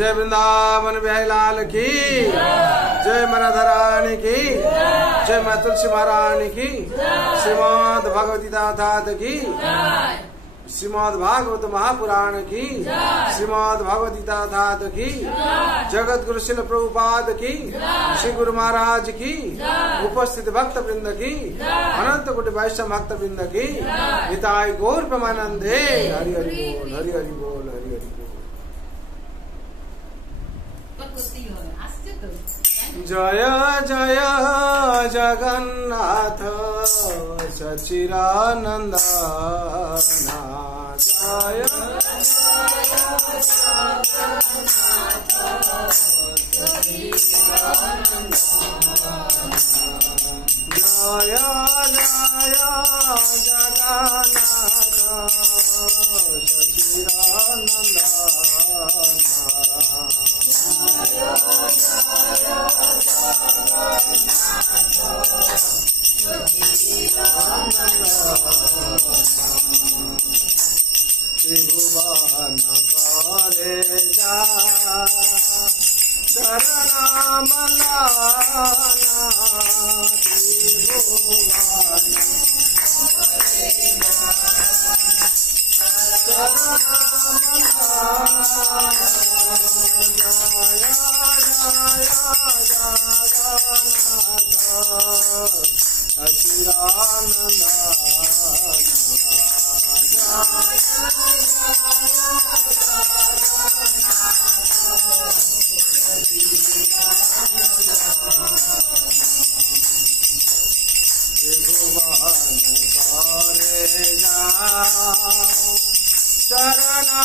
जय वृंदावन बिहारी लाल की जय मराधा रानी की जय माँ तुलसी महारानी की श्रीमद भगवती दातात की श्रीमद भागवत महापुराण की श्रीमद भगवती दातात की जगत गुरु श्रील प्रभुपाद की श्री गुरु महाराज की उपस्थित भक्त वृंद की अनंत कोटि वैष्णव भक्त वृंद की हिताय गौर प्रमानंदे हरि हरि बोल हरि हरि बोल हरि हरि बोल। जय जय जगन्नाथ सच्चिदानंद जय जय जय जगन्नाथ सच्चिदानंद त्रिभुवन करे जा शरणा मलाना त्रिभुवन शरणा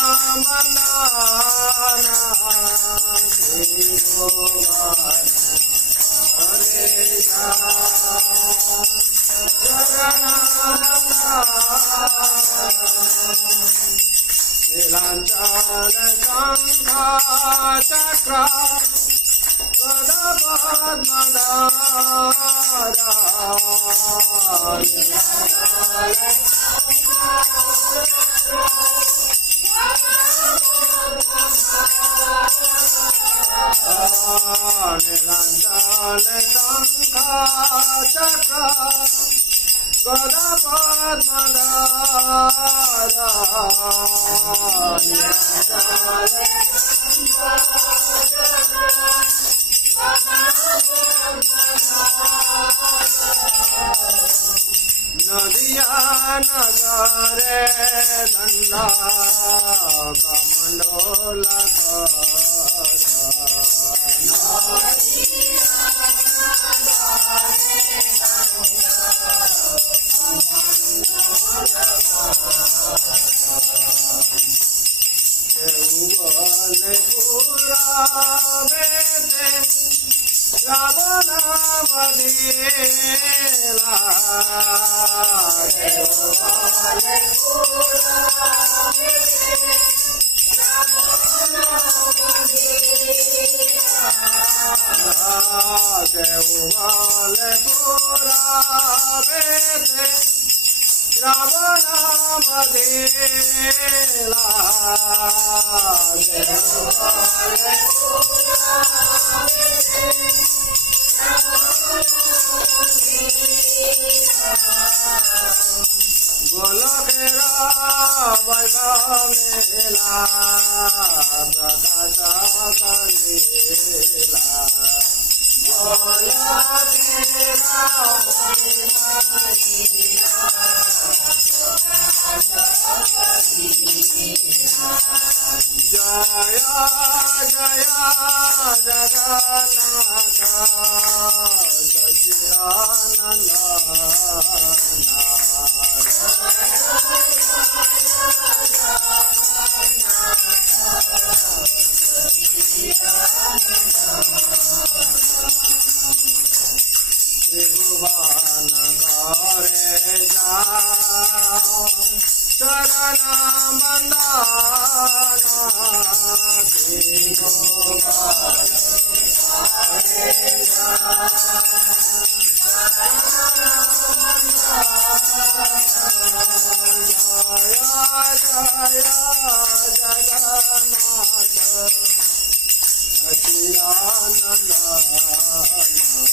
जय जय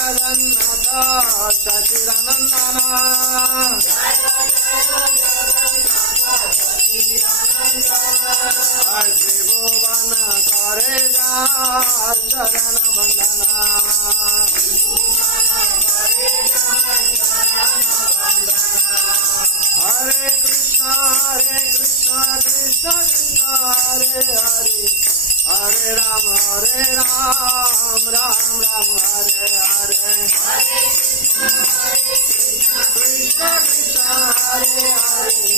जगन्नाथ सच्चिदानंदना त्रिभुवन करे चरण बंदना हरे कृष्णा कृष्ण कृष्ण हरे हरे हरे राम राम राम हरे हरे कृष्ण कृष्ण हरे हरे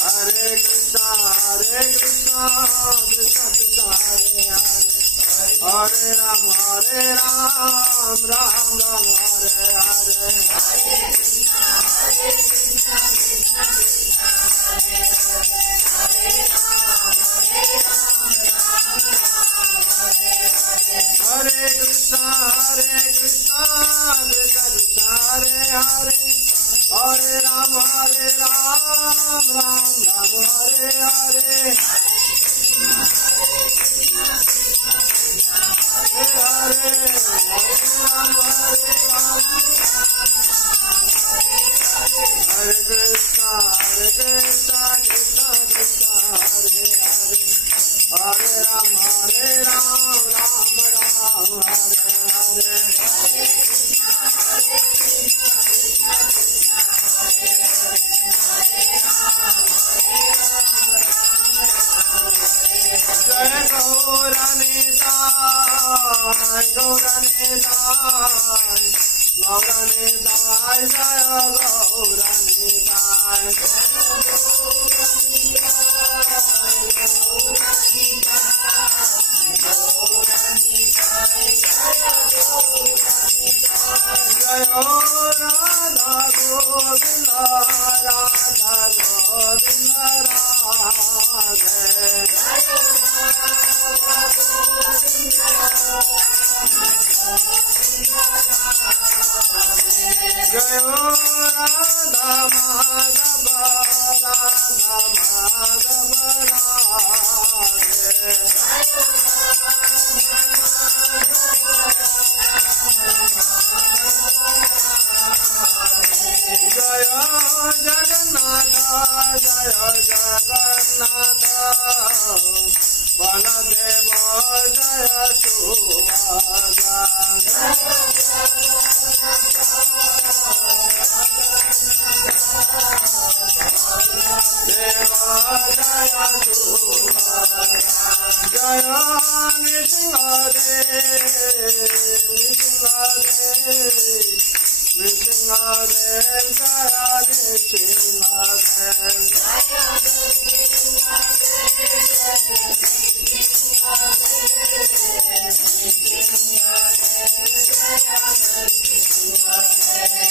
हरे कृष्ण कृष्ण कृष्ण कृष्ण हरे हरे हरे राम राम राम हरे हरे हरे कृष्णा कृष्ण कृष्ण हरे हरे हरे राम राम राम हरे हरे हरे राम हरे कृष्णा कृष्ण कृष्ण कृष्ण हरे हरे हरे राम राम राम हरे हरे जय गौरनिताय गौरनिताय गौरनिताय जय गौरनिताय जय राधा गोविंद राधा गोविंद राधे जय राधा माधव राधा माधव राधे जय जगन्नाथ जय जगन्नाथ बलदेव जय सुभद्रा देव जय सुभद्रा जय नृसिंहदेव जय नृसिंहदेव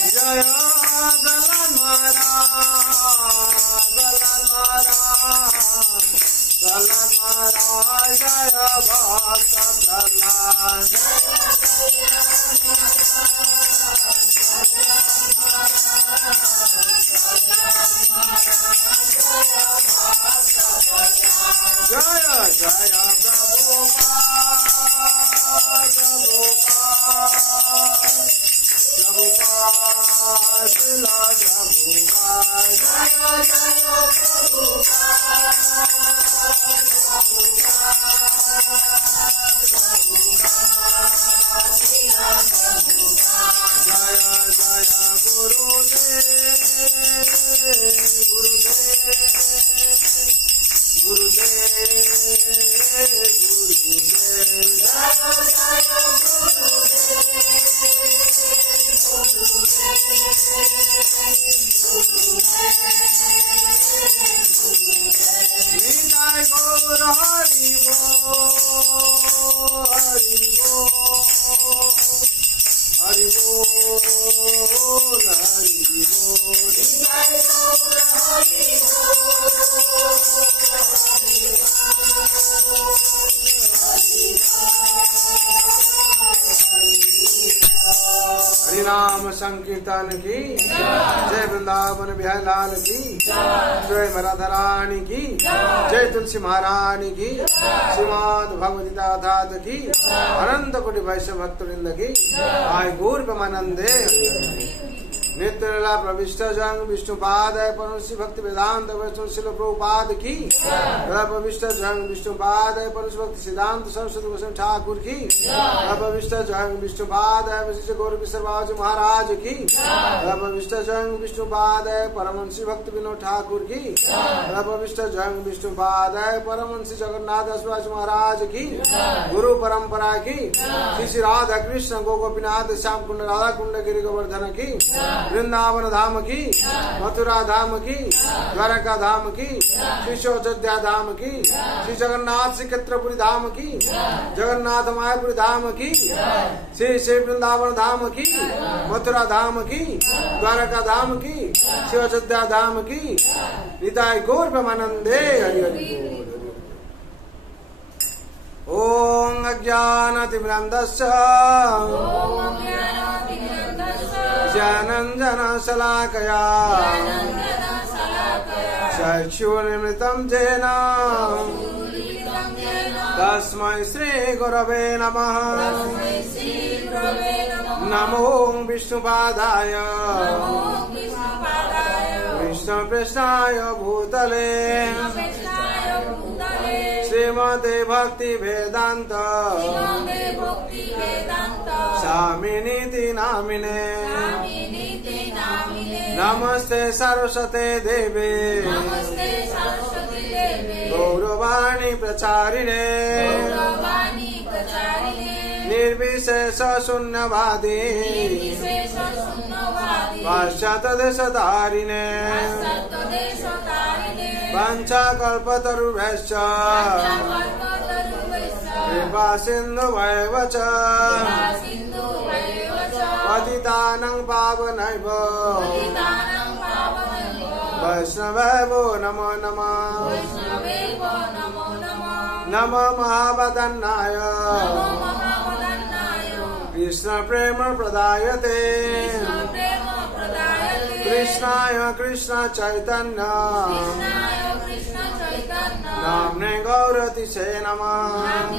जय दलनमारा जय भक्त प्रहलाद जय जय प्रभुपाद शिला प्रभुपाद जय जय गुरुदेव निताय गौर हरि बोल हरि बोल हरि बोल हरि बोल निताय गौर हरि बोल हरि बोल नाम संकीर्तन की जय वृंदावन बिहारी लाल की जय राधा रानी की जय तुलसी महारानी की श्रीमद् भगवती दादात की अनंत कोटि वैष्णव भक्तवृंद की आय गौर ब्रह्मानंदे नित्य लीला प्रविष्ट जंग विष्णुपाद परमश्री भक्ति वेदांत वैष्णव शिल प्रभुपाद की प्रविष्ट जंग विष्णुपाद परमश्री भक्ति सिद्धांत सरस्वती गोस्वामी ठाकुर की प्रविष्ट जंग विष्णुपाद वशिष्ठ गौर किशोर महाराज की प्रविष्ट जंग विष्णुपाद परमश्री भक्ति विनोद ठाकुर की प्रविष्ट जंग विष्णुपाद परमश्री जगन्नाथ दास महाराज की गुरु परंपरा की श्री राधा कृष्ण गोपीनाथ श्याम कुंड राधा कुंड गिरि गोवर्धन की वृंदावन धाम की मथुरा धाम की द्वारका धाम की श्री अयोध्या धाम की श्री जगन्नाथ श्री क्षेत्रपुरी धाम की जगन्नाथ मायापुरी धाम की श्री श्री वृंदावन धाम की मथुरा धाम की द्वारका धाम की श्री अयोध्या धाम की निताय गौर ब्रह्मानंदे हरि हरि ओम अज्ञानतिमिरन्धस्य ज्ञानञ्जन शलाकया चक्षुर्निमृतं येन तस्मै श्री गुरवे नमः नमो विष्णुपादाय कृष्णकृष्णाय भूतले श्रीमते भक्ति वेदांत स्वामिनीति नामिने नमस्ते सरस्वते देवे गौरवाणी प्रचारिणे निर्विशेष शून्यवादी पाश्चात्यदेशधारिणे पंचकल्पतरुभ्यश्च कृपा सिन्धुभ्येव च पतितानां पावनेभ्यो वैष्णवेभ्यो नमो नमः नमो महावदन्नाय कृष्ण प्रेम प्रदायते कृष्णाय कृष्ण चैतन्य नाम्ने गौरतिसे नमः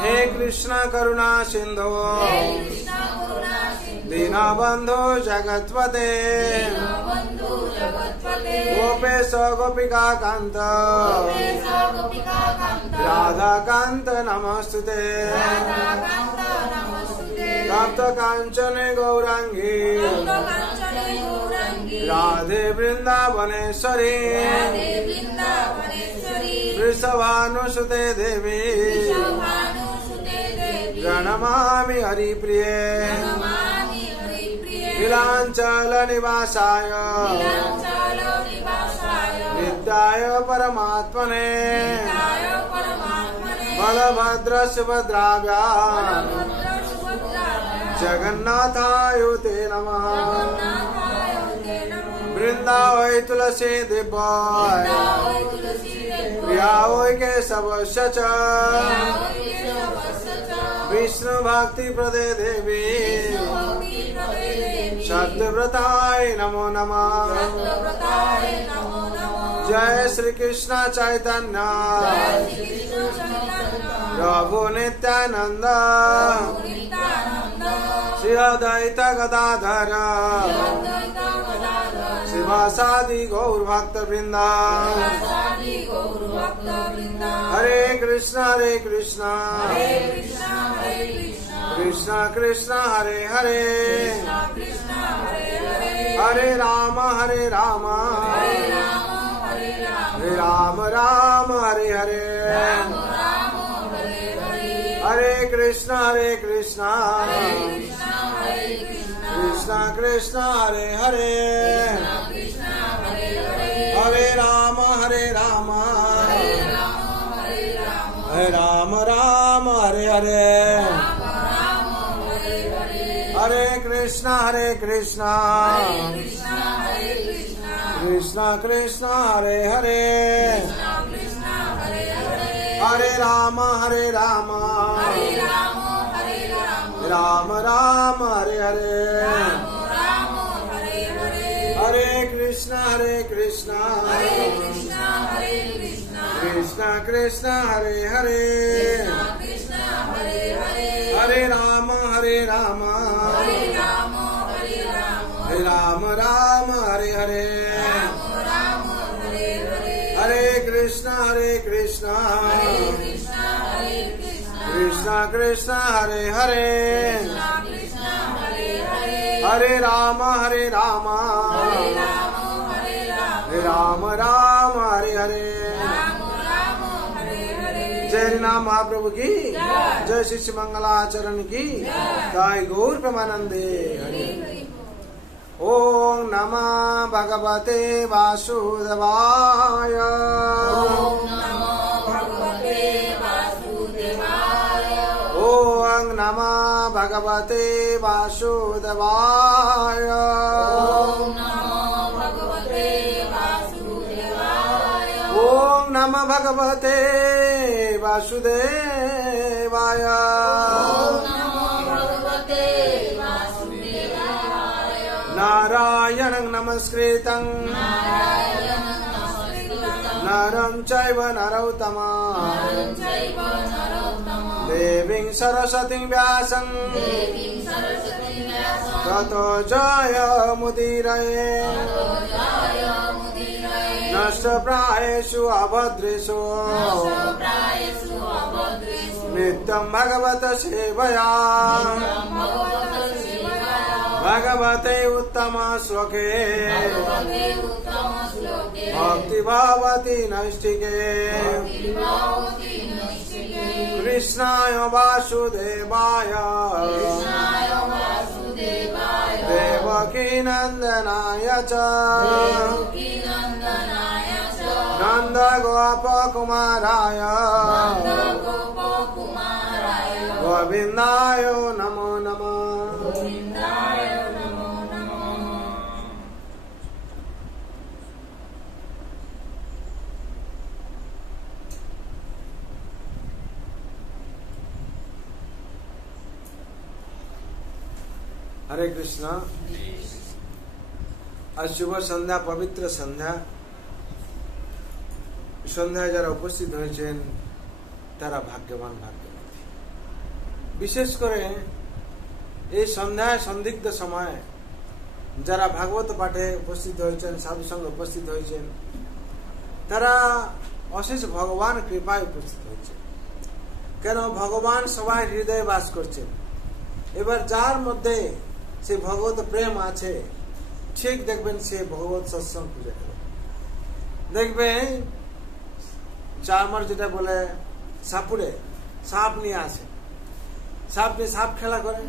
हे कृष्ण करुणा सिंधु दीनबंधु जगत्पते गोपेश गोपिका कांत राधा कांत नमस्तुते तप्त कांचन गौरांगी राधे वृंदावनेश्वरी वृषभानुसुते देवी प्रणमामि हरिप्रिये नीलांचल निवासाय नित्याय परमात्मने बलभद्र सुभद्राभ्यां जगन्नाथाय नमः वृंदावै तुलसी दिव्य प्रियावै केशवस्य च विष्णु भक्ति प्रदे देवी सत्यव्रताय नमो नमः जय श्री कृष्ण चैतन्य प्रभु नित्यानंद श्री अद्वैत गदाधर शिवासादि गौर भक्त वृंदा हरे कृष्ण कृष्ण कृष्ण हरे हरे हरे राम हरे राम राम हरे हरे हरे कृष्ण कृष्ण कृष्ण हरे हरे हरे राम हरे राम हरे हरे हरे कृष्ण कृष्ण कृष्ण हरे हरे हरे राम राम राम हरे हरे, हरे कृष्णा कृष्णा कृष्णा हरे हरे, हरे राम हरे राम राम हरे हरे, हरे कृष्णा कृष्णा कृष्णा हरे हरे, हरे राम राम हरे हरे। जय नाम महाप्रभु की जय, शिष्य मंगलाचरण की जय, गौर प्रेमानंदे हरि। ओम नमः भगवते वासुदेवाय, ओम नमः भगवते वासुदेवाय, ओम नमः भगवते वासुदेवाय, ओम नमः भगवते वासुदेवाय, ओम नमः भगवते वासुदेवाय, ओम नमः भगवते वासुदेवाय। नारायणं नमस्कृतं नरं चैव नरोत्तमं, देवीं सरस्वतीं व्यासं ततो जयमुदीरये, नष्टप्रायेषु अभद्रेषु नित्यं भगवत सेवया, भगवते उत्तम श्लोके भक्ति भवति नैष्ठिके, कृष्णाय वासुदेवाय देवकी नंदनाय च नंद गोप कुमाराय गोविंदाय नमो नमः। हरे कृष्णा। आज शुभ सन्ध्या, पवित्र सन्ध्या। সন্ধ্যায় যারা উপস্থিত হয়েছেন তারা ভাগ্যবান ভাগ্যবতী। বিশেষ করে এই সন্ধ্যায় সন্দিগ্ধ সময়ে যারা ভাগবত পাঠে উপস্থিত হয়েছেন, সাধু সঙ্গে উপস্থিত হয়েছেন, তারা অশেষ ভগবান কৃপায় উপস্থিত হয়েছে। কেন? ভগবান সবাই হৃদয়ে বাস করছেন। এবার যার মধ্যে সে ভগবত প্রেম আছে, ঠিক দেখবেন সে ভগবত সৎসঙ্গ পূজা করে। দেখবেন চারমার যেটা বলে সাপুড়ে সাপ নিয়ে আসে, সাপ নিয়ে সাপ খেলা করে।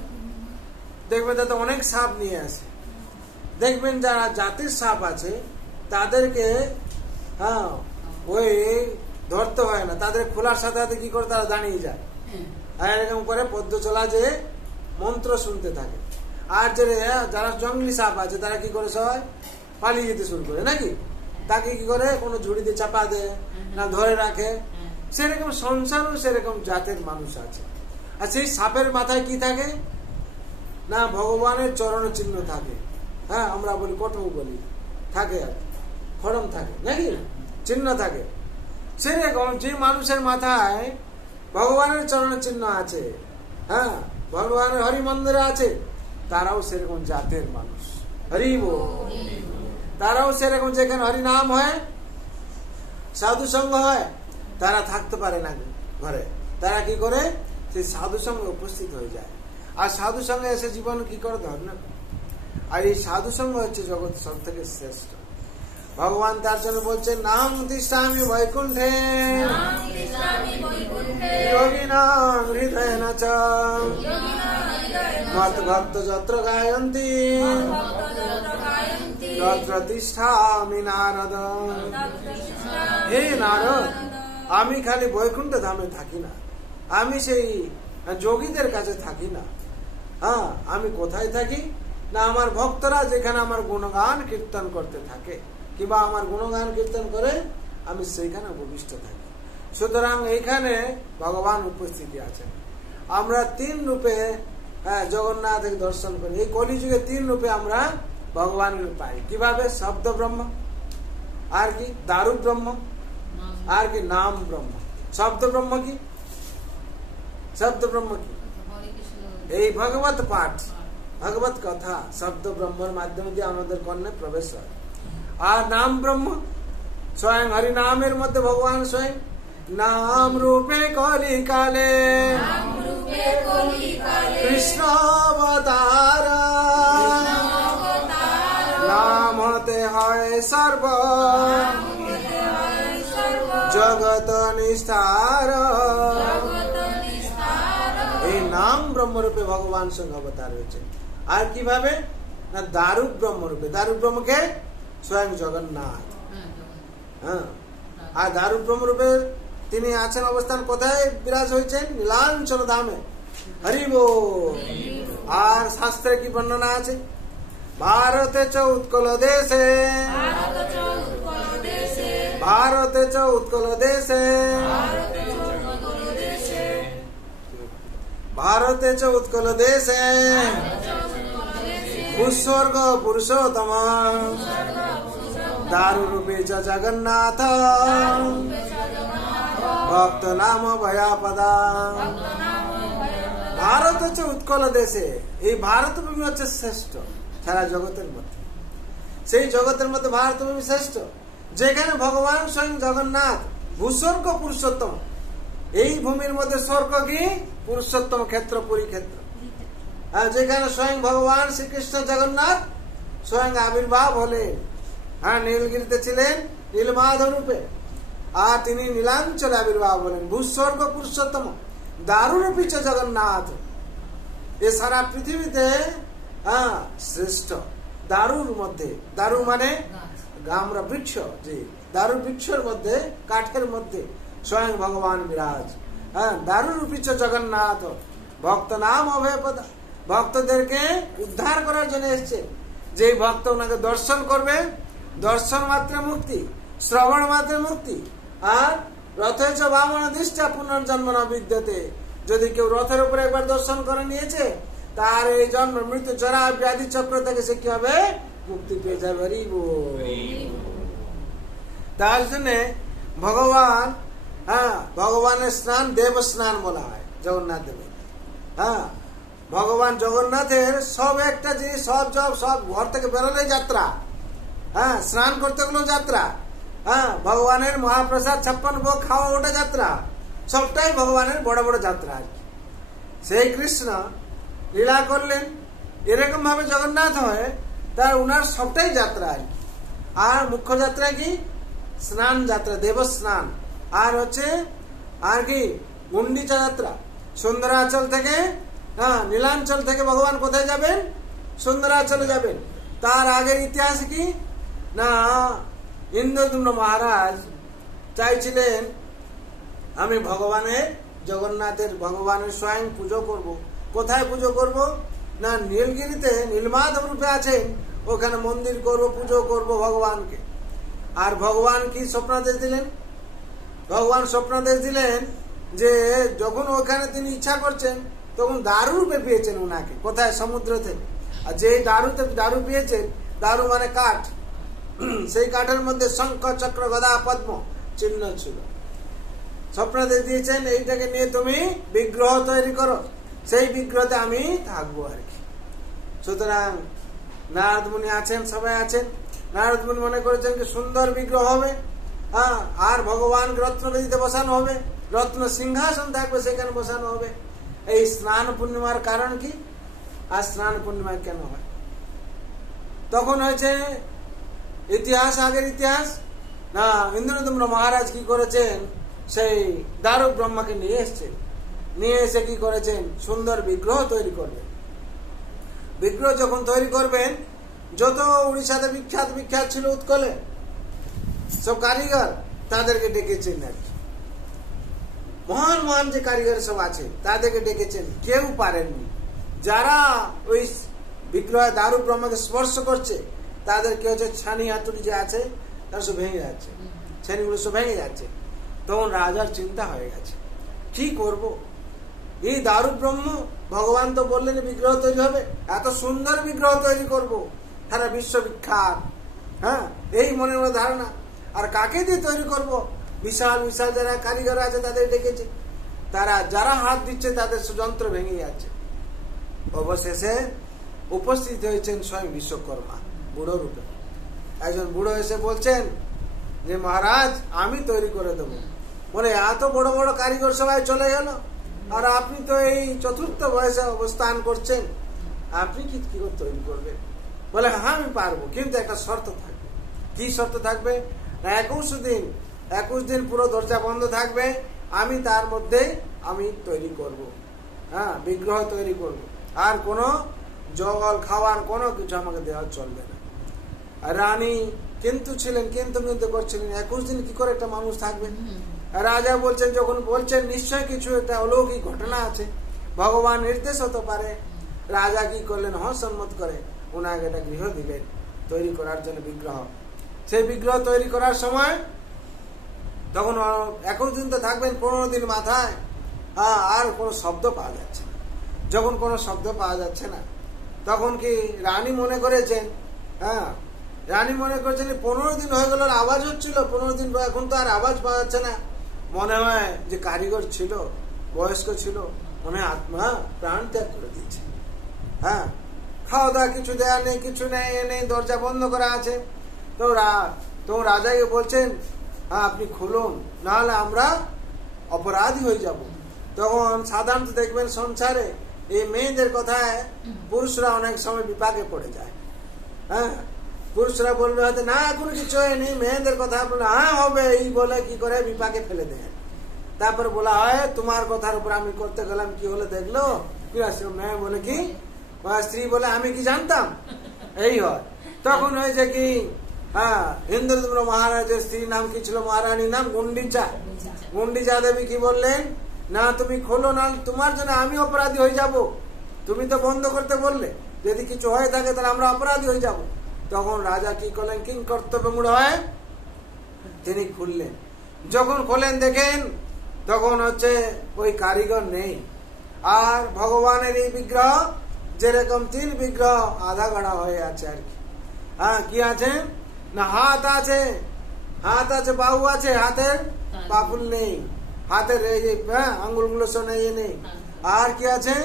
দেখবেন তাতে অনেক সাপ নিয়ে আসে। দেখবেন যারা জাতির সাপ আছে তাদেরকে ওই ধরতে হয় না, তাদের খোলার সাথে সাথে কি করে তারা দাঁড়িয়ে যায়, আর এরকম করে পদ্ম চলা যে মন্ত্র শুনতে থাকে। আর যারা জঙ্গলি সাপ আছে তারা কি করে সবাই পালিয়ে যেতে শুরু করে, নাকি? তাকে কি করে কোনো ঝুড়িতে চাপা দেয় না ধরে রাখে। সেরকম সংসারও সেরকম জাতের মানুষ আছে। আর সেই সাপের মাথায় কি থাকে না, ভগবানের চরণ চিহ্ন থাকে। হ্যাঁ, আমরা বলি কঠৌ বলি, থাকে আর খড়ম থাকে, নাকি? চিহ্ন থাকে। সেরকম যে মানুষের মাথায় ভগবানের চরণ চিহ্ন আছে, হ্যাঁ, ভগবানের হরি মন্দিরে আছে, তারাও সেরকম জাতের মানুষ। হরি বল। তারাও সেরকম যেখানে হরি নাম হয়, সাধু সঙ্গ হয়, তারা থাকতে পারে না ঘরে। তারা কি করে সেই সাধু সঙ্গে উপস্থিত হয়ে যায়। আর সাধু সঙ্গে এসে জীবন কি করে ধর্ম। আর এই সাধু সঙ্গ হচ্ছে জগৎ সব থেকে শ্রেষ্ঠ। ভগবান তার জন্য বলছেন, নাম তিষ্ঠামি বৈকুণ্ঠে যোগিনাং হৃদয়েন চ মত ভক্ত যত্র গায়ন্তি তত্র তিষ্ঠামি নারদ। হে নারদ, আমি খালি বৈকুণ্ঠ ধামে থাকি না, আমি সেই যোগীদের কাছে থাকি না। হ্যাঁ, আমি কোথায় থাকি না, আমার ভক্তরা যেখানে আমার গুণগান কীর্তন করতে থাকে কিংবা আমার গুণগান কীর্তন করে, আমি সেইখানে উপবিষ্ট থাকি। সুতরাং এইখানে ভগবান উপস্থিতি আছেন। আমরা তিন রূপে হ্যাঁ জগন্নাথকে দর্শন করি। এই কলিযুগে 3 রূপে আমরা ভগবানকে পাই। কিভাবে? শব্দ ব্রহ্ম, আর কি দারু ব্রহ্ম, আর কি নাম ব্রহ্ম। শব্দ ব্রহ্ম কি? শব্দ ব্রহ্ম কি? এই ভগবত পাঠ, ভগবত কথা শব্দ ব্রহ্মের মাধ্যমে দিয়ে আমাদের কর্ণে প্রবেশ হয়। আর নাম ব্রহ্ম স্বয়ং হরি নামের মধ্যে ভগবান স্বয়ং নাম রূপে কলিকালে কৃষ্ণ অবতার, নাম হতে হয় সর্ব জগত নিস্তার। এই নাম ব্রহ্মরূপে ভগবান সঙ্গে অবতার হয়েছে। আর কিভাবে? না দারু ব্রহ্মরূপে। দারু ব্রহ্মকে স্বয়ং জগন্নাথ। হ্যাঁ, আর দারু ব্রহ্মরূপে তিনি আছেন অবস্থান কোথায় বিরাজ হয়েছেন? নীলাঞ্চল ধামে। হরি বল। আর শাস্ত্রে কি বর্ণনা আছে? ভারতে চ উৎকল দেশে, ভারতে চ উৎকল দেশে, ভারতে চ উৎকল দেশে ভূস্বর্গ পুরুষোত্তম দারু রূপে চ জগন্নাথ ভক্ত নাম ভয়াপদা। ভারত হচ্ছে উৎকল দেশে। এই ভারত ভূমি হচ্ছে শ্রেষ্ঠ সারা জগতের মধ্যে। সেই জগতের মধ্যে ভারত ভূমি শ্রেষ্ঠ, যেখানে ভগবান স্বয়ং জগন্নাথ ভূস্বর্গ পুরুষোত্তম। এই ভূমির মধ্যে স্বর্গ কি? পুরুষোত্তম ক্ষেত্র, পুরী ক্ষেত্র। আর যেখানে স্বয়ং ভগবান শ্রীকৃষ্ণ জগন্নাথ স্বয়ং আবির্ভাব হলেন। হ্যাঁ, নীলগিরিতে ছিলেন নীলমাধব রূপে, আর তিনি নীলাঞ্চলে আবির্ভাব হলেন। ভূস্বর্গ পুরুষোত্তম দারুরূপী চ জগন্নাথ। এ সারা পৃথিবীতে শ্রেষ্ঠ। দারুর মধ্যে, দারু মানে গামরা বৃক্ষ, যে দারু বৃক্ষের মধ্যে, কাঠের মধ্যে স্বয়ং ভগবান বিরাজ। হ্যাঁ, দারুরূপী চ জগন্নাথ ভক্ত নাম অভয়পদ। ভক্তদেরকে উদ্ধার করার জন্য এসছে। যে ভক্ত ওনাকে দর্শন করবে, দর্শন মাত্রে মুক্তি, শ্রবণ মাত্রে মুক্তি। আর রথে চ বামন দৃষ্টা পুনর্জন্ম ন বিদ্যতে। যদি কেউ রথের উপরে একবার দর্শন করে নিয়েছে, তার এই জন্ম মৃত্যু জরা ব্যাধি চক্র থেকে সে কি হবে? মুক্তি পেয়ে যাবে। তার জন্য ভগবান, ভগবানের স্নান দেব স্নান বলা হয় জগন্নাথ দেবের। হ্যাঁ, ভগবান জগন্নাথের সব একটা জিনিস, সব ঘর থেকে বেরোলে যাত্রা। হ্যাঁ, স্নান করতে গেলেও যাত্রা। হ্যাঁ, ভগবানের মহাপ্রসাদ 56 ভোগ খাওয়া ওটা যাত্রা। সবটাই ভগবানের বড় বড় যাত্রা। সেই কৃষ্ণ লীলা করলেন, এরকম ভাবে জগন্নাথ হয়, তার উনার সবটাই যাত্রা। আর মুখ্য যাত্রা কি? স্নান যাত্রা, দেব স্নান। আর হচ্ছে আর কি গুন্ডিচা যাত্রা। সুন্দরাচল থেকে, নীলাঞ্চল থেকে ভগবান কোথায় যাবেন? সুন্দরাচলে যাবেন। তার আগের ইতিহাস কি না, ইন্দ্রদ্যুম্ন মহারাজ চাইছিলেন আমি ভগবানের, জগন্নাথের ভগবানের স্বয়ং পুজো করব। কোথায় পুজো করব? না নীলগিরিতে নীলমাধব রূপে আছেন, ওখানে মন্দির করব, পুজো করব ভগবানকে। আর ভগবান কি স্বপ্নাদেশ দিলেন? ভগবান স্বপ্নাদেশ দিলেন যে যখন ওখানে তিনি ইচ্ছা করছেন, তখন দারু রূপে পেয়েছেন উনাকে। কোথায়? সমুদ্র থেকে। আর যে দারু পেয়েছেন, দারু মানে কাঠ, সেই কাঠের মধ্যে শঙ্খ চক্র গদা পদ্ম চিহ্ন ছিল। স্বপ্নাদেশ দিয়েছেন এইটাকে নিয়ে তুমি বিগ্রহ তৈরি করো, সেই বিগ্রহতে আমি থাকবো আর কি। সুতরাং নারদ মুনি আছেন, সবাই আছেন। নারদ মুনি মনে করেছেন কি সুন্দর বিগ্রহ হবে, আর ভগবান রত্নবেদিতে বসানো হবে, রত্ন সিংহাসন থাকবে, সেখানে বসানো হবে। এই স্নান পূর্ণিমার কারণ কি? আর স্নান পূর্ণিমা কেন হয়? তখন হয়েছে ইতিহাস, আগের ইতিহাস। না ইন্দ্রদ্যুম্ন মহারাজ কি করেছেন? সেই দারু ব্রহ্মাকে নিয়ে এসছেন। নিয়ে এসে কি করেছেন? সুন্দর বিগ্রহ তৈরি করবেন। বিগ্রহ যখন তৈরি করবেন, যত উড়িষ্যাতে বিখ্যাত বিখ্যাত ছিল উৎকলে সব কারিগর, তাদেরকে ডেকেছেন। আর মহান মহান যে কারিগর সব আছে তাদেরকে ডেকেছেন, কেউ পারেননি। যারা ওই বিগ্রহ দারু ব্রহ্মাকে স্পর্শ করছে, তাদের কি হচ্ছে, ছানি হাতুড়ি যে আছে তারা সব ভেঙে যাচ্ছে, ছানিগুলো সব ভেঙে যাচ্ছে। তখন রাজার চিন্তা হয়ে গেছে, কি করব? এই দারু ব্রহ্ম ভগবান তো বললেন বিগ্রহ তৈরি হবে, এত সুন্দর বিগ্রহ তৈরি করব, সারা বিশ্ববিখ্যাত। হ্যাঁ, এই মনে মনে ধারণা। আর কাকে দিয়ে তৈরি করব? বিশাল বিশাল যারা কারিগর আছে তাদের ডেকেছে, তারা যারা হাত দিচ্ছে তাদের যন্ত্র ভেঙে যাচ্ছে। অবশেষে উপস্থিত হয়েছেন স্বয়ং বিশ্বকর্মা বুড়ো রূপে। একজন বুড়ো এসে বলছেন যে মহারাজ আমি তৈরি করে দেবো। বলে এত বড় বড় কারিগর সবাই চলে গেল, আর আপনি তো এই চতুর্থ বয়সে অবস্থান করছেন, আপনি কি করে তৈরি করবেন? বলে হ্যাঁ আমি পারবো, কিন্তু একটা শর্ত থাকবে। কি শর্ত থাকবে? না 21 দিন পুরো দরজা বন্ধ থাকবে, আমি তার মধ্যে আমি তৈরি করব। হ্যাঁ, বিগ্রহ তৈরি করব, আর কোনো জল খাওয়ার কোনো কিছু আমাকে দেওয়া চলবে না। রানী কিন্তু ছিলেন, কিন্তু করছিলেন। 21 দিন কি করে একটা মানুষ থাকবে? রাজা বলছেন, যখন বলছেন নিশ্চয় কিছু একটা অলৌকিক ঘটনা আছে, ভগবান নির্দেশ হতে পারে। রাজা কি করলেন? সম্মত করে ওনাকে একটা গৃহ দিলেন তৈরি করার জন্য বিগ্রহ। সেই বিগ্রহ তৈরি করার সময় তখন 21 দিন তো থাকবেন, 15 দিন মাথায় আর কোনো শব্দ পাওয়া যাচ্ছে না। যখন কোনো শব্দ পাওয়া যাচ্ছে না, তখন কি রানী মনে করেছেন, রানী মনে করছেন 15 দিন হয়ে গেল, আওয়াজ হচ্ছিল 15 দিন, এখন তো আর আওয়াজ পাওয়া যাচ্ছে না। মনে হয় যে কারিগর ছিল, বয়স্ক ছিল, মনে হয় আত্মা প্রাণ ত্যাগ করে দিয়েছে। হ্যাঁ, খাওয়া দাওয়া কিছু দেয়া নেই, কিছু নেই, দরজা বন্ধ করা আছে। তো রাজাকে বলছেন আপনি খুলুন, নাহলে আমরা অপরাধী হয়ে যাব। তখন সাধারণত দেখবেন সংসারে এই মেয়েদের কথায় পুরুষরা অনেক সময় বিপাকে পড়ে যায়। হ্যাঁ, পুরুষরা বলবে হয়তো না কোনো কিছু হয়নি, মেয়েদের কথা বলে হ্যাঁ হবে, এই বলে কি করে বিপাকে ফেলে দেয়। তারপর বলা হয় তোমার কথার উপর আমি করতে গেলাম, কি হলো দেখলো? মেয়ে বলে কি, স্ত্রী বলে আমি কি জানতাম, এই হয়। তখন হয়েছে কি, ইন্দ্রদম্ন মহারাজের স্ত্রীর নাম কি ছিল? মহারানীর নাম গুন্ডিচা। গুন্ডিচা দেবী কি বললেন? না তুমি খোলো, না তোমার জন্য আমি অপরাধী হয়ে যাব। তুমি তো বন্ধ করতে বললে, যদি কিছু হয়ে থাকে তাহলে আমরা অপরাধী হয়ে যাব। তখন রাজা কি করলেন? কিং কর্তব্য মূঢ় হয় তিনি খুললেন। যখন খোলেন দেখেন তখন হচ্ছে ওই কারিগর নেই, আর ভগবানের এই বিগ্রহ যেরকম 3 বিগ্রহ আধা গড়া হয়ে আছে আর কি। কি আছে? না হাত আছে, বাহু আছে, হাতের পাপুল নেই, হাতের আঙ্গুলগুলো নেই। আর কি আছে?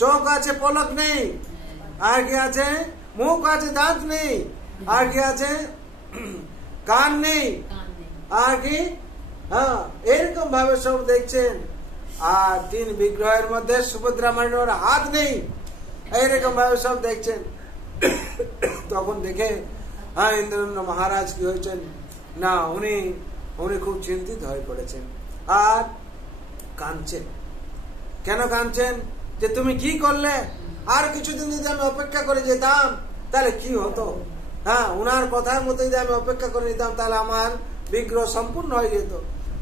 চোখ আছে, পলক নেই। আর কি আছে? মুখ আছে, দাঁত নেই। আর কি আছে? কান নেই। আর কি এরকম ভাবে সব দেখছেন। আর 3 বিগ্রহের মধ্যে সুভদ্রা মায়ের হাত নেই, এইরকম ভাবে সব দেখছেন। তখন দেখে ইন্দ্রদম্ন মহারাজ কি হয়েছেন না, উনি খুব চিন্তিত হয়ে পড়েছেন আর কাঁদছেন। কেন কাঁদছেন? যে তুমি কি করলে, আর কিছুদিন যদি আমি অপেক্ষা করে যেতাম তাহলে কি হতো। উনার কথার মতো যদি আমি অপেক্ষা করে নিতাম তাহলে আমার বিগ্রহ সম্পূর্ণ হয়ে যেত।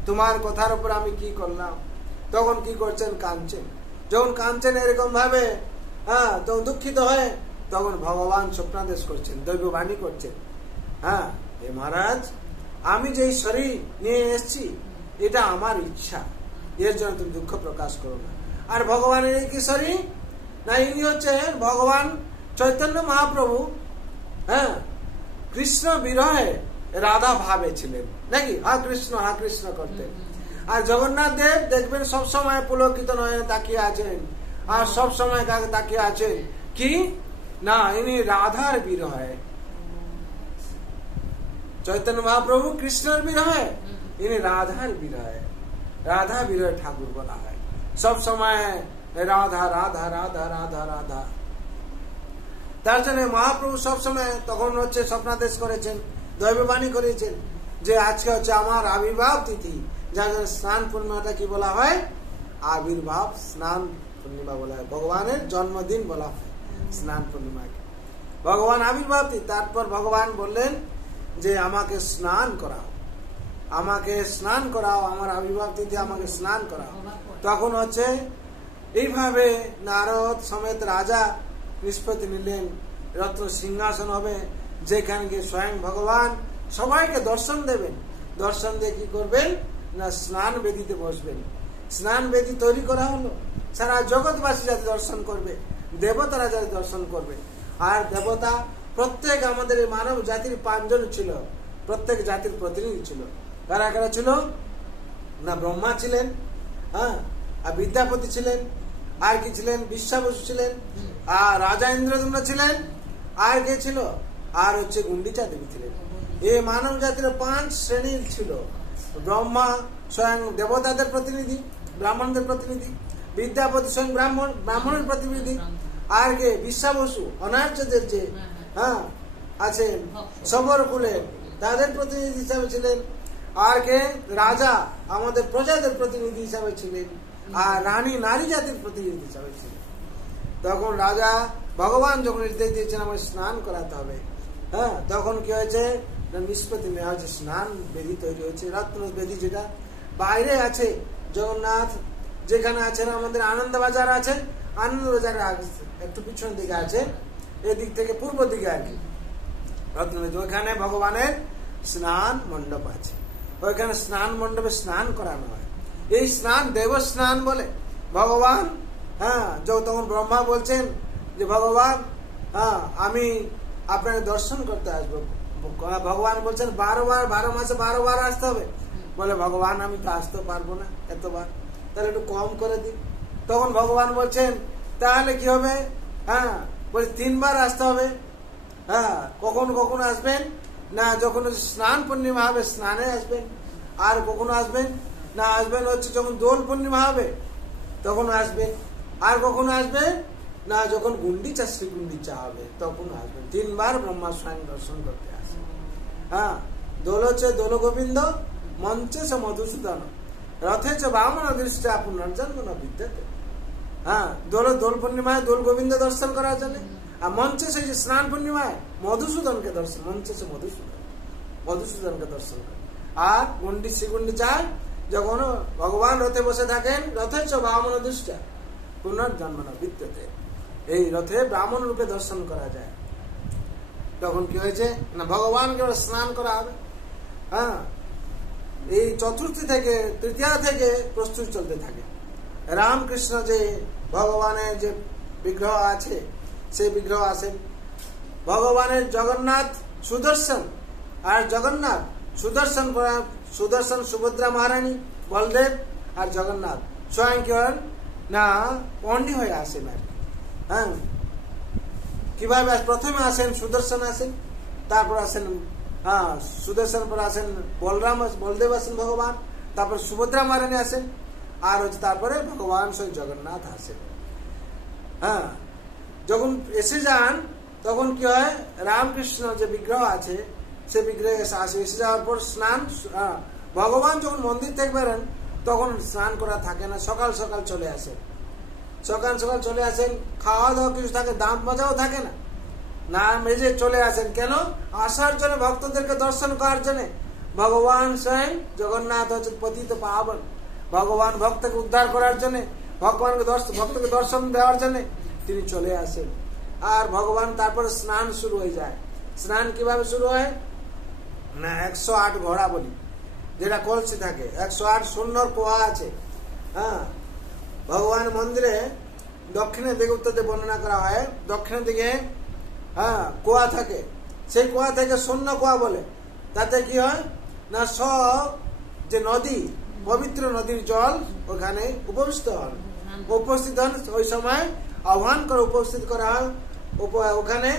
তোমার কথার উপর আমি কি করলাম। তখন কি করছেন? কাঁদছেন। যখন কাঁদছেন এরকম ভাবে, তখন দুঃখিত হয়ে তখন ভগবান স্বপ্নাদেশ করছেন, দৈববাণী করছেন। হে মহারাজ, আমি যে শরীর নিয়ে এসেছি এটা আমার ইচ্ছা, এর জন্য তুমি দুঃখ প্রকাশ করো না। আর ভগবানের এই কি শরীর না, ইনি হচ্ছেন ভগবান চৈতন্য মহাপ্রভু। কৃষ্ণ বিরহে রাধা ভাবে ছিলেন নাকি, হা কৃষ্ণ করতেন। আর জগন্নাথ দেব দেখবেন সবসময় পুলকিত নয় তাকিয়ে আছেন, আর সবসময় তাকিয়ে আছেন কি না, ইনি রাধার বিরহে। চৈতন্য মহাপ্রভু কৃষ্ণের বিরহে, ইনি রাধার বিরহে। রাধা বিরহে ঠাকুর বলা হয়, সব সময় রাধা রাধা রাধা রাধা রাধা। তার জন্য মহাপ্রভু সবসময় তখন হচ্ছে স্বপ্নাদেশ করেছেন, দৈববাণী করেছেন যে আজকে হচ্ছে আমার আবির্ভাব তিথি, যার জন্য স্নান পূর্ণিমাটা কি বলা হয়? আবির্ভাব স্নান পূর্ণিমা বলা হয়, ভগবানের জন্মদিন বলা হয় স্নান পূর্ণিমাকে। ভগবান আবির্ভাব তিথি, তারপর ভগবান বললেন যে আমাকে স্নান করাও, আমার আবির্ভাব তিথি আমাকে স্নান করাও। তখন হচ্ছে এইভাবে নারদ সমেত রাজা নিষ্পত্তি নিলেন, রত্ন সিংহাসন হবে, যেখানে গিয়ে স্বয়ং ভগবান সবাইকে দর্শন দেবেন। দর্শন দিয়ে কি করবেন না, স্নান বেদিতে বসবেন। স্নান বেদি তৈরি করা হলো, সারা জগৎবাসী যাতে দর্শন করবে, দেবতারা যাতে দর্শন করবে। আর দেবতা প্রত্যেক আমাদের এই মানব জাতির 5 জন ছিল, প্রত্যেক জাতির প্রতিনিধি ছিল। কারা কারা ছিল? না ব্রহ্মা ছিলেন, হ্যাঁ, আর বিদ্যাপতি ছিলেন, আর কি ছিলেন? বিশ্বাবসু ছিলেন, আর রাজা ইন্দ্রদম্ন ছিলেন, আর কে ছিল? আর হচ্ছে গুন্ডিচা দেবী ছিলেন। এই মানব জাতির 5 শ্রেণীর ছিল। ব্রহ্মা স্বয়ং দেবতাদের প্রতিনিধি, ব্রাহ্মণদের প্রতিনিধি, বিদ্যাপতি স্বয়ং ব্রাহ্মণের প্রতিনিধি, আর কে? বিশ্বাবসু অনার্যদের যে আছেন সবর কুলের, তাদের প্রতিনিধি হিসাবে ছিলেন। আর কে? রাজা আমাদের প্রজাদের প্রতিনিধি হিসাবে ছিলেন, আর রানী নারী জাতির প্রতিনিধি হিসাবে ছিলেন। তখন রাজা ভগবান যখন নির্দেশ দিয়েছেন আমাকে স্নান করাতে হবে, হ্যাঁ, তখন কি হয়েছে? নিষ্পত্তি নেওয়া হয়েছে, স্নান বেদি তৈরি হয়েছে। রত্ন বেদি যেটা বাইরে আছে, জগন্নাথ যেখানে আছেন, আমাদের আনন্দ বাজার আছে, আনন্দ বাজারে একটু পিছনের দিকে আছে, এদিক থেকে পূর্ব দিকে আর কি রত্ন বেদি, ওইখানে ভগবানের স্নান মণ্ডপ আছে। ওইখানে স্নান মণ্ডপে স্নান করানো হয়। এই স্নান দেব স্নান বলে। ভগবান তখন ব্রহ্মা বলছেন যে ভগবান আমি আপনাকে দর্শন করতে আসবো। ভগবান বলছেন 12 মাসে 12 বার আসতে হবে। বলে ভগবান আমি তো আসতে পারবো না এতবার, তাহলে একটু কম করে দিন। তখন ভগবান বলছেন তাহলে কি হবে? বলে 3 বার আসতে হবে। কখন কখন আসবেন? না যখন স্নান পূর্ণিমা হবে স্নানে আসবেন। আর কখনো আসবেন না, আসবেন হচ্ছে যখন দোল পূর্ণিমা হবে তখন আসবেন। আর কখনো আসবেন না, যখন গুন্ডিচা শ্রী গুন্ডিচা হবে তখন আসবেন। 3 বার ব্রহ্মা স্বয়ং দর্শন করতে আসে। দোল হচ্ছে দোল গোবিন্দ, মঞ্চে চ মধুসূদন, রথে চ বামন দৃষ্টি পুনর্জন্ম বিদ্যতে। দোল পূর্ণিমায় দোল গোবিন্দ দর্শন করার জন্য, আর মঞ্চে সেই যে স্নান পূর্ণিমায় মধুসূদনকে দর্শন, মঞ্চে সে মধুসূদনকে দর্শন করে। আর শ্রী গুন্ডিচায় যখন ভগবান রথে বসে থাকেন, রথে চ বামন দৃষ্টি পুনর্জন্ম বিদ্যতে, এই রথে ব্রাহ্মণ রূপে দর্শন করা যায়। তখন কি হয়েছে না, ভগবানকে স্নান করা হবে। এই চতুর্থী থেকে তৃতীয়া থেকে প্রস্তুতি চলতে থাকে। রামকৃষ্ণ যে ভগবানের যে বিগ্রহ আছে, সেই বিগ্রহ আসেন। ভগবানের জগন্নাথ সুদর্শন, আর জগন্নাথ সুদর্শন সুভদ্রা মহারানী, বলদেব আর জগন্নাথ স্বয়ং কি হন না পণ্ডি হয়ে আসেন আর কি। কিভাবে প্রথমে আসেন সুদর্শন আসেন, তারপর আসেন সুদর্শন পর আসেন বলদেব আসেন ভগবান, তারপর সুভদ্রা মহারানী আসেন, আর হচ্ছে তারপরে ভগবান স্বয়ং জগন্নাথ আসেন। যখন এসে যান তখন কি হয়, রামকৃষ্ণ যে বিগ্রহ আছে সে বিগ্রহে এসে যাওয়ার পর স্নান, ভগবান যখন মন্দির থেকে বেরোন তখন স্নান করা থাকে না, সকাল সকাল চলে আসেন। সকাল সকাল চলে আসেন, খাওয়া দাওয়া কিছু থাকে, দাঁত মাজাও থাকে না, না মেজে চলে আসেন। কেন? আসার জন্য, ভক্তদেরকে দর্শন করার জন্য। ভগবান স্বয়ং জগন্নাথ হচ্ছে পতিত পাবন, ভগবান ভক্তকে উদ্ধার করার জন্য, ভক্তকে দর্শন দেওয়ার জন্য তিনি চলে আসেন। আর ভগবান তারপরে স্নান শুরু হয়ে যায়। স্নান কিভাবে শুরু হয় না, 108 ঘোড়া বলি, যেটা কলসি থাকে, 108 শূন্যর কুয়া আছে। ভগবান মন্দিরে দক্ষিণের দিকে, উত্তর দিকে বর্ণনা করা হয়, দক্ষিণের দিকে কুয়া থাকে, সেই কুয়া থেকে শূন্য কুয়া বলে। তাতে কি হয় না, সব যে নদী, পবিত্র নদীর জল ওখানে উপস্থিত হন। ওই সময় আহ্বান করে উপস্থিত করা হয় ওখানে।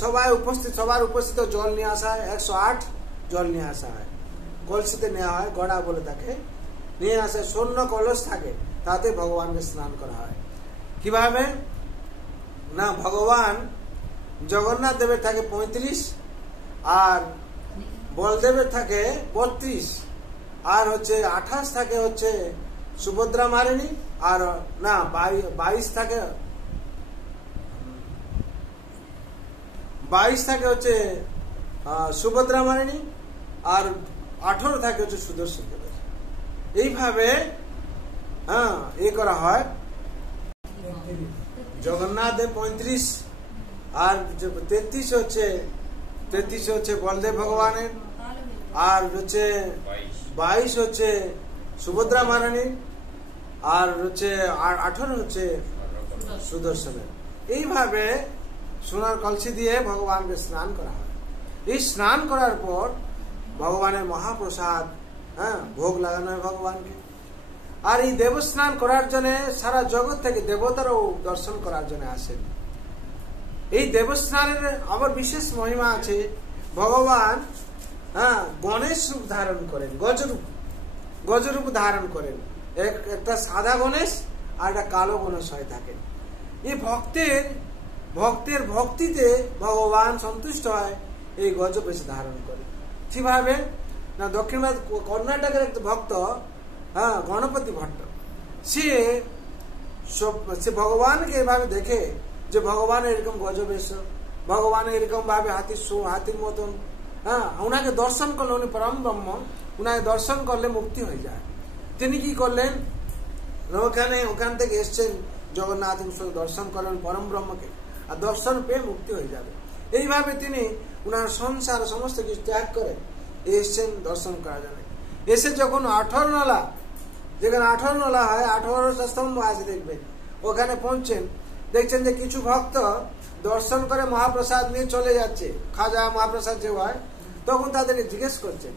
সবার উপস্থিত জল নিয়ে আসা হয়, 108 জল নিয়ে আসা হয়, কলসিতে নেওয়া হয়, গড়া বলে তাকে, নিয়ে আসে। শূন্য কলস থাকে, তাতে ভগবানকে স্নান করা হয়। কিভাবে না, ভগবান জগন্নাথ দেবের থাকে 35, আর বলদেবের থাকে 32, আর হচ্ছে 28 থাকে হচ্ছে সুভদ্রা মহারানী, আর না 22 থাকে, 22 থাকে হচ্ছে সুভদ্রা মহারানী, আর 18 থাকে হচ্ছে সুদর্শন দেবের। এইভাবে এ করা হয়। জগন্নাথ দেব 35, আর 33 হচ্ছে বলদেব ভগবানের, আর হচ্ছে 22 হচ্ছে সুভদ্রা মহারানীর, আর হচ্ছে 18 হচ্ছে সুদর্শনের। এইভাবে সোনার কলসি দিয়ে ভগবানকে স্নান করা হয়। এই স্নান করার পর ভগবানের মহাপ্রসাদ ভোগ লাগানো হয় ভগবানকে। আর এই দেবস্নান করার জন্য সারা জগৎ থেকে দেবতারাও দর্শন করার জন্য আসেন। এই দেবস্নানের আবার বিশেষ মহিমা আছে। ভগবান গণেশ রূপ ধারণ করেন, গজরূপ ধারণ করেন। একটা সাদা গণেশ আর একটা কালো গণেশ হয়ে থাকেন। এই ভক্তের ভক্তিতে ভগবান সন্তুষ্ট হয়, এই গজবেশ ধারণ করে। কিভাবে না, দক্ষিণ কর্ণাটকের একটা ভক্ত গণপতি ভট্ট, সে ভগবানকে এভাবে দেখে যে ভগবান এরকম গজবেশ, ভগবান এরকম ভাবে হাতির মতন, উনাকে দর্শন করলে, উনি পরম ব্রহ্ম, উনাকে দর্শন করলে মুক্তি হয়ে যায়। তিনি কি করলেন, ওখান থেকে এসছেন জগন্নাথ দর্শন করলেন পরম ব্রহ্মকে, আর দর্শন পেয়ে মুক্তি হয়ে যাবে। এইভাবে তিনি উনার সংসার সমস্ত কিছু ত্যাগ করে এসছেন দর্শন করার জন্য। এসে যখন 18 নলা, যেখানে 18 নলা হয়, 18টা স্তম্ভ আছে দেখবেন, ওখানে পৌঁছেন, দেখছেন যে কিছু ভক্ত দর্শন করে মহাপ্রসাদ নিয়ে চলে যাচ্ছে। খাজা মহাপ্রসাদ যে হয়, তখন তাদেরকে জিজ্ঞেস করছেন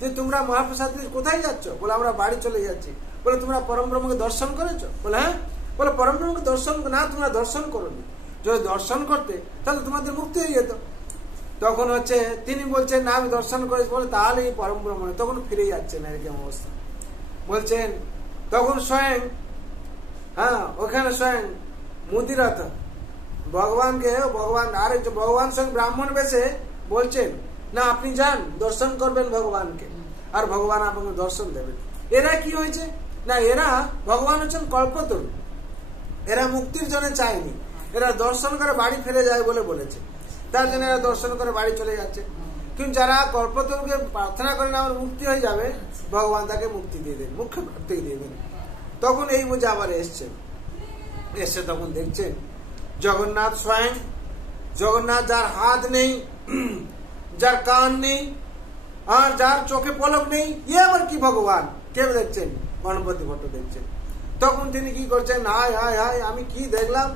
যে তোমরা মহাপ্রসাদ নিয়ে কোথায় যাচ্ছ? বলে আমরা বাড়ি চলে যাচ্ছি। বলে তোমরা পরম ব্রহ্মকে দর্শন করেছো? বলে হ্যাঁ। বলে পরম ব্রহ্মকে দর্শন না, তোমরা দর্শন করোনি। যদি দর্শন করতে তাহলে তোমাদের মুক্তি হয়ে যেত। তখন হচ্ছে তিনি বলছেন না, আমি দর্শন করেছি। বলে তাহলে এই পরম ব্রহ্ম, তখন ফিরে যাচ্ছেন এরকম অবস্থা। বলছেন তখন স্বয়ং ওখানে স্বয়ং মুদিরথ ভগবান আরেকজন ভগবান সঙ্গে ব্রাহ্মণ বেশে বলছেন না, আপনি যান, দর্শন করবেন ভগবানকে, আর ভগবান আপনাকে দর্শন দেবেন। এরা কি হয়েছে না, এরা ভগবান হচ্ছেন কল্পতরু, এরা মুক্তির জন্য চায়নি, এরা দর্শন করে বাড়ি ফিরে যায় বলে বলেছে। তার জন্য এরা দর্শন করে বাড়ি চলে যাচ্ছে। কিন্তু যারা কল্পতরুকে প্রার্থনা করেন আমার মুক্তি হয়ে যাবে, ভগবান তাকে মুক্তি দিয়ে দেন, মুখ্য প্রাপ্তি দিয়ে দেন। তখন এই বুঝে আবার এসে তখন দেখছেন জগন্নাথ স্বয়ং, জগন্নাথ যার হাত নেই, যার কান নেই, আর যার চোখে পলক নেই, এ আবার কি ভগবান? কে দেখছেন? গণপতি ভট্ট দেখছেন। তখন তিনি কি করছেন, হায় হায় হায়, আমি কি দেখলাম,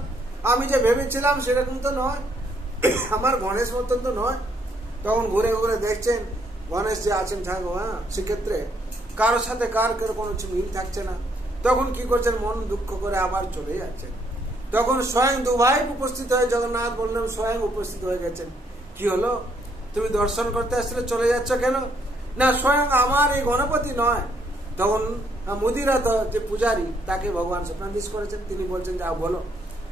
আমি যে ভেবেছিলাম সেরকম তো নয়, আমার গণেশ মতন তো নয়। তখন ঘুরে ঘুরে দেখছেন গণেশ যে আছেন ঠাকুর, সেক্ষেত্রে কারোর সাথে কার কোনো মিল থাকছে না। তখন কি করছেন, মন দুঃখ করে আবার চলে যাচ্ছেন। তখন স্বয়ং দুভাই উপস্থিত হয়ে জগন্নাথ বললেন, স্বয়ং উপস্থিত হয়ে গেছেন। কি হলো, তুমি দর্শন করতে আসলে চলে যাচ্ছ কেন? না, স্বয়ং আমার এই গণপতি নয়। তখন মুদিরথ যে পূজারী, তাকে ভগবান স্বপ্নাদেশ করেছেন। তিনি বলছেন যা বলো।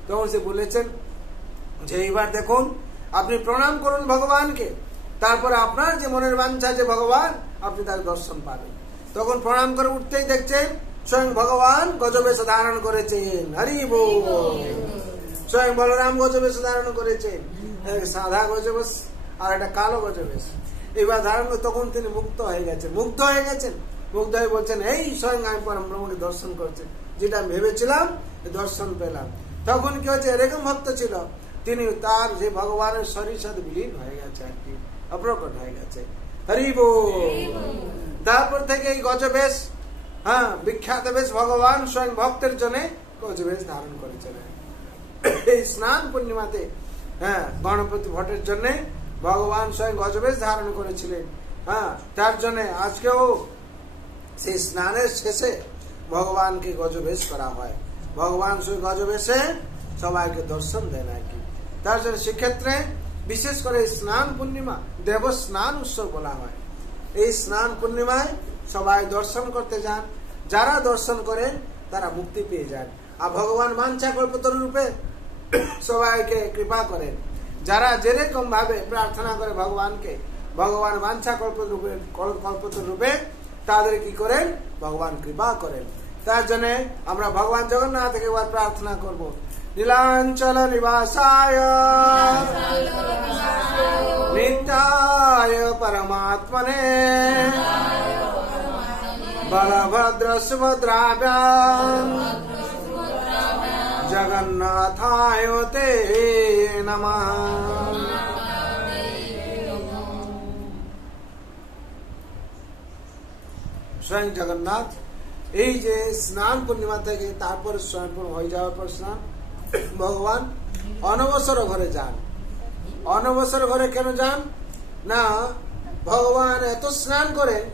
তখন সে বলেছেন যে এইবার দেখুন, আপনি প্রণাম করুন ভগবানকে, তারপরে আপনার যে মনের বাঞ্ছা যে ভগবান, আপনি তার দর্শন পাবেন। তখন প্রণাম করে উঠতেই দেখছেন স্বয়ং ভগবান গজবেশ ধারণ করেছেন। হরি বল। স্বয়ং বলরাম গজবেশ ধারণ করেছেন, সাদা গজবেশ আর একটা কালো গজবেশ। এবার ধারণ, তখন তিনি মুক্ত হয়ে গেছেন, মুগ্ধ হয়ে বলছেন এই স্বয়ং আমি পরম ব্রহ্মকে দর্শন করছেন, যেটা আমি ভেবেছিলাম দর্শন পেলাম। তখন কি হচ্ছে, এরকম ভক্ত ছিল, তিনি তার যে ভগবানের শরীর সাথে বিলীন হয়ে গেছে, আর কি অপ্রকট হয়ে গেছে। হরি বল। তারপর থেকে এই গজবেশ, বিখ্যাত বেশ ভগবান স্বয়ং ভক্তের জন্য গজবেশ ধারণ করেছিলেন। এই স্নান পূর্ণিমাতে গণপতি ভট্টের জন্য ভগবান স্বয়ং গজবেশ ধারণ করেছিলেন। তার জন্য আজকেও সেই স্নানের শেষে ভগবানকে গজবেশ করা হয়। ভগবান সেই গজবেশে সবাইকে দর্শন দেন আর কি। তার জন্য সেক্ষেত্রে বিশেষ করে স্নান পূর্ণিমা দেব স্নান উৎসব বলা হয়। এই স্নান পূর্ণিমায় সবাই দর্শন করতে যান, যারা দর্শন করেন তারা মুক্তি পেয়ে যান। আর ভগবান বাঞ্ছা কল্পতরু রূপে সবাইকে কৃপা করেন। যারা যেরকম ভাবে প্রার্থনা করে ভগবানকে, ভগবান বাঞ্ছা কল্পতরু রূপে তাদের কি করেন, ভগবান কৃপা করেন। তার জন্য আমরা ভগবান জগন্নাথকে একবার প্রার্থনা করব। নীলাঞ্চল নিবাসায় নিত্যায় পরমাত্মনে বলভদ্র সুভদ্রাভ্যাম জগন্নাথায় তে নমঃ। স্বয়ং জগন্নাথ এই যে স্নান পূর্ণিমা থেকে তারপর স্নান হয়ে যাওয়ার পর স্নান ভগবান অনবসর ঘরে যান। অনবসর ঘরে কেন যান না, ভগবান এত স্নান করেন,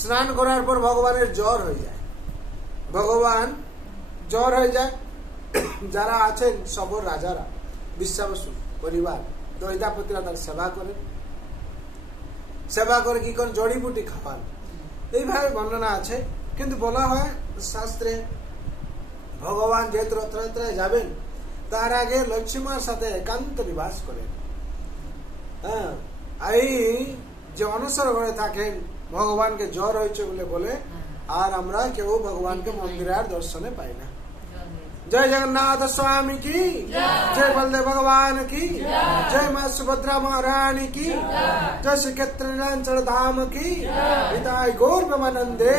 স্নান করার পর ভগবানের জ্বর হয়ে যায়। ভগবান জ্বর হয়ে যায়। যারা আছেন সবর রাজারা, বিশ্বাবসু পরিবার, দৈতাপতিরা তার সেবা করেন। সেবা করে কি করেন, জড়িবুটি খাওয়ান। এইভাবে বর্ণনা আছে। কিন্তু বলা হয় শাস্ত্রে ভগবান যেহেতু রথযাত্রায় যাবেন তার আগে লক্ষ্মীমার সাথে একান্ত নিবাস করেন। হ্যাঁ, এই যে অনসর ঘরে থাকেন, ভগবানকে জ্বর হয়েছে বলে আর আমরা কেউ ভগবানকে মন্দিরে আর দর্শনে পাই না। जय जगन्नाथ स्वामी की जय बलदेव भगवान की जय मां सुभद्रा महारानी की जय श्री क्षेत्र धाम की हिताय गौर ब्रह्मानंदे।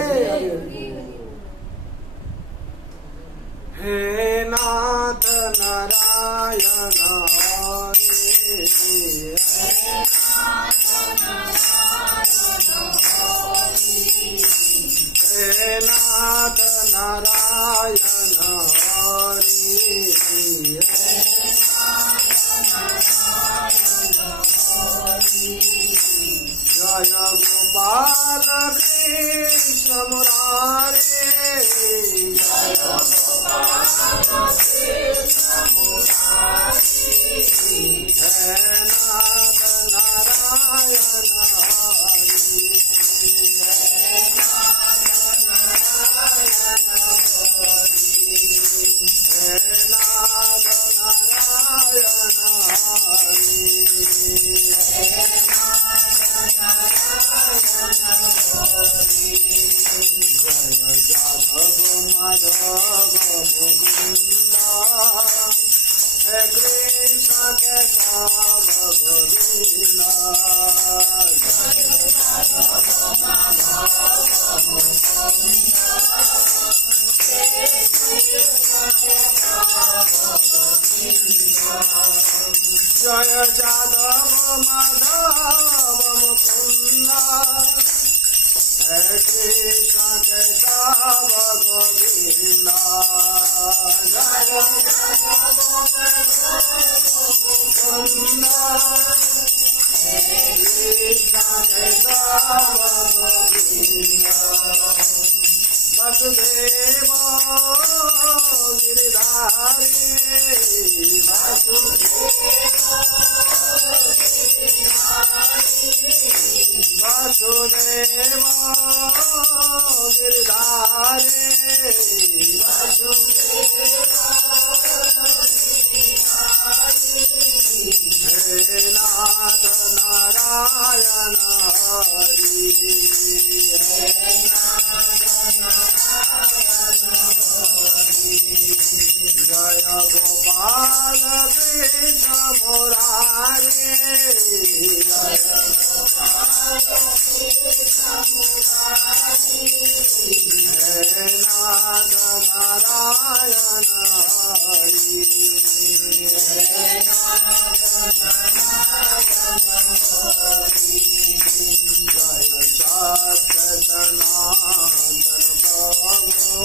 हे नाथ नारायण हे नाथ नारायण जय गोपाल कृष्ण मुरारे हे नाथ नारायण जय जादव माधव मुकुंद हे कृष्ण केशव गोविंद जय मुकुंद कृष्ण केशव गोविंद वसुदेव गिरिधारी वासुदेव गिरधारे हे नाथ नारायण हरि जय गोपाल कृष्ण मुरारे हे नाथ नारायण हरि जय सत्य सनातन प्रभु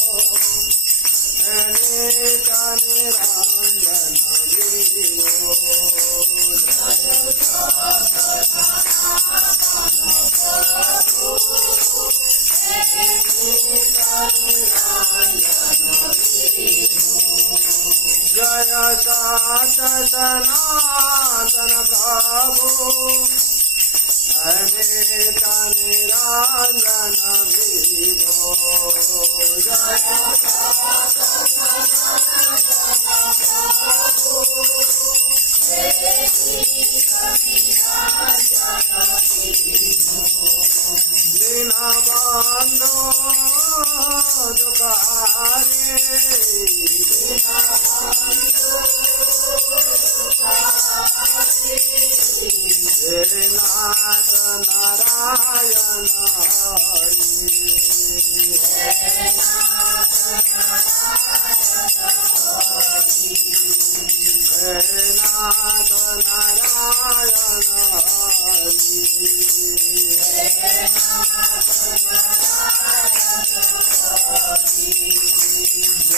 निरंजन विभो जय सत्य सनातन प्रभु अनेक निरंजन विभो जय दीनबंधु दुखारे हे नाथ नारायण हरि हे नाथ नारायण हरि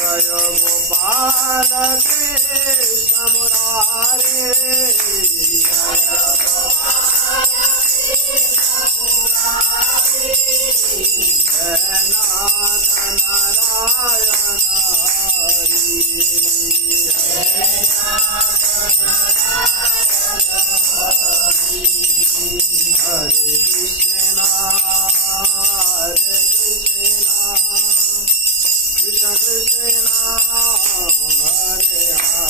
जय गोपाल कृष्ण मुरारे नाथ नारायण हरि हरे कृष्णा कृष्ण कृष्णा हरे हरे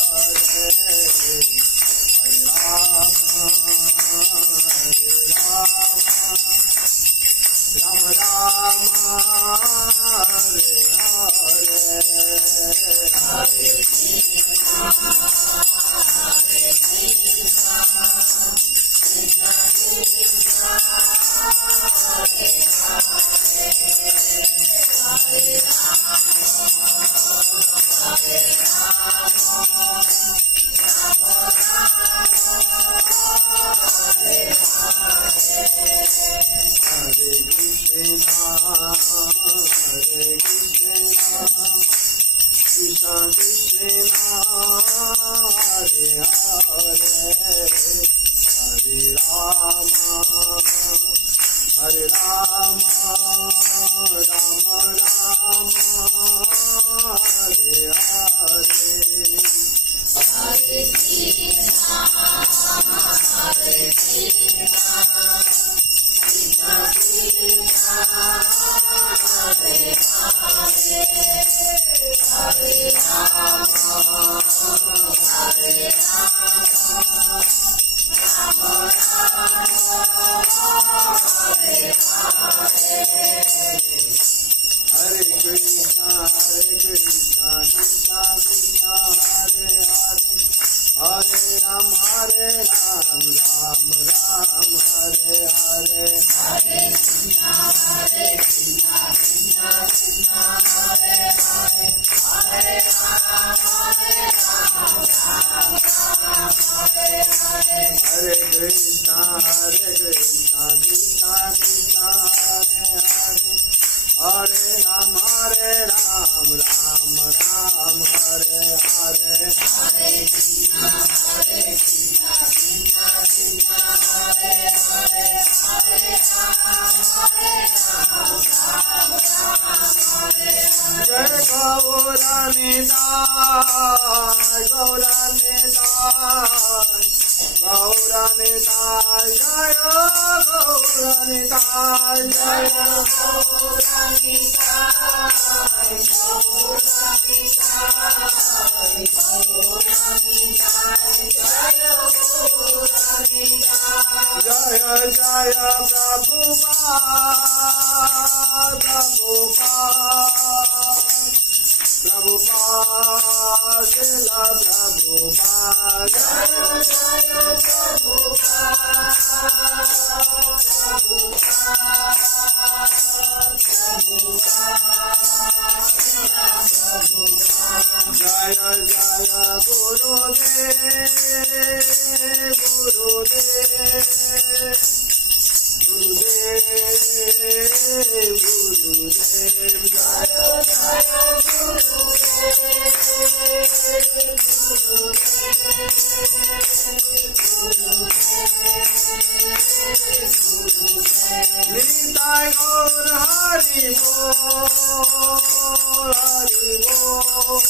हरे राम राम राम हरे हरे Hare Hare Rama, Rama Rama, Hare Hare, Hare Krishna, Hare Krishna, Krishna Krishna, Hare Hare, Hare Rama, Hare Rama, Rama Rama, Hare Hare, Hare Krishna, Krishna Krishna, Hare Hare, Hare Ram, Ram Ram, Hare Hare, Hare Krishna, Krishna Krishna, Hare Hare, Hare Ram, Ram Ram, Hare Hare, Hare Krishna, Krishna Krishna, Hare Hare, Hare Ram, Ram Ram, Hare Hare, Hare Krishna, Krishna Krishna, Hare Hare, Hare Ram, Ram Ram, Hare Hare. Jai Gauranitai, Gauranitai, Gauranitai, Jaya Gauranitai, Jaya Gauranitai, Gauranitai, Gauranitai, Jaya Gauranitai, Jaya Jaya Prabhupada, Prabhupada, Prabhupada, Srila Prabhupada, Jaya Jaya Prabhupada, Prabhupada, Jaya Jaya Gurudev, Gurudev, Gurudev, Gurudev, Jaya Jaya Gurudev, Nitai Gaur Hari Bol, Hari Bol,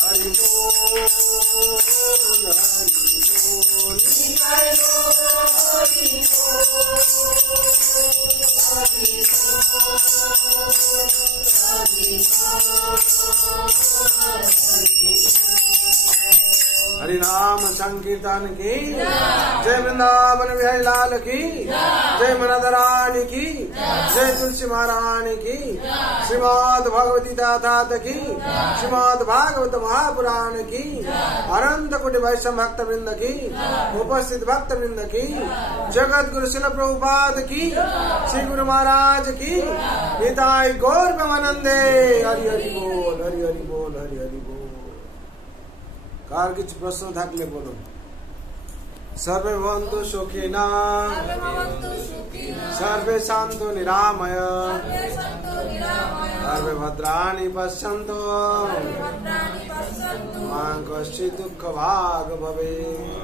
Hari Bol, Hari Bol, Nitai Gaur Hari Bol, Hari Bol, Hari Bol, Hari नाम संकीर्तन की जय, वृंदावन बिहारी लाल की जय, मनोदरानी की जय, तुलसी महारानी की, श्रीमद् भगवती दाता की, श्रीमद् भागवत महापुराण की, अनंत कोटि वैष्णव भक्त वृंद की, उपस्थित भक्त वृंद की, जगत गुरु शिल प्रभुपाद की, श्री गुरु महाराज की, निताई गौर प्रेमानंदे। हरि हरि बोल, हरि हरि बोल, हरि हरि बोल। कार किछ प्रश्न থাকলে বলুন। सर्वे भवन्तु सुखिनः, सर्वे सन्तु निरामया, सर्वे सर्वे भद्राणि पश्यन्तु मा कश्चित् दुःखभाग् भवेत्।